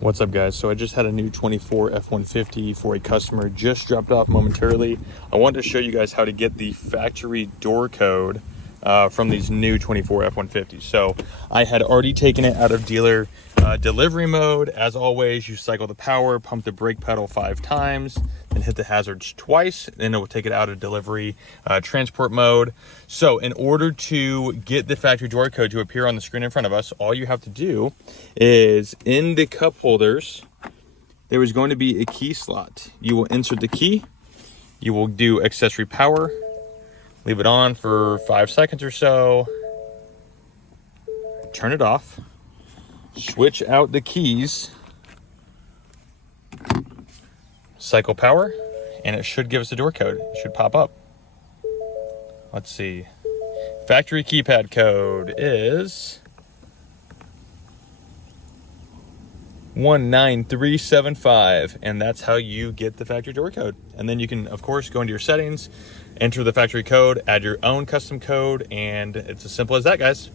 What's up, guys? So I just had a new 24 F-150 for a customer, just dropped off momentarily. I wanted to show you guys how to get the factory door code from these new 24 F-150s. So I had already taken it out of dealer delivery mode. As always, you cycle the power, pump the brake pedal 5 times, then hit the hazards twice, then it will take it out of delivery transport mode. So in order to get the factory door code to appear on the screen in front of us, all you have to do is in the cup holders, there is going to be a key slot. You will insert the key, you will do accessory power, leave it on for 5 seconds or so, turn it off, switch out the keys, cycle power, and it should give us the door code. It should pop up. Let's see. Factory keypad code is 19375, and that's how you get the factory door code. And then you can, of course, go into your settings, enter the factory code, add your own custom code, and it's as simple as that, guys.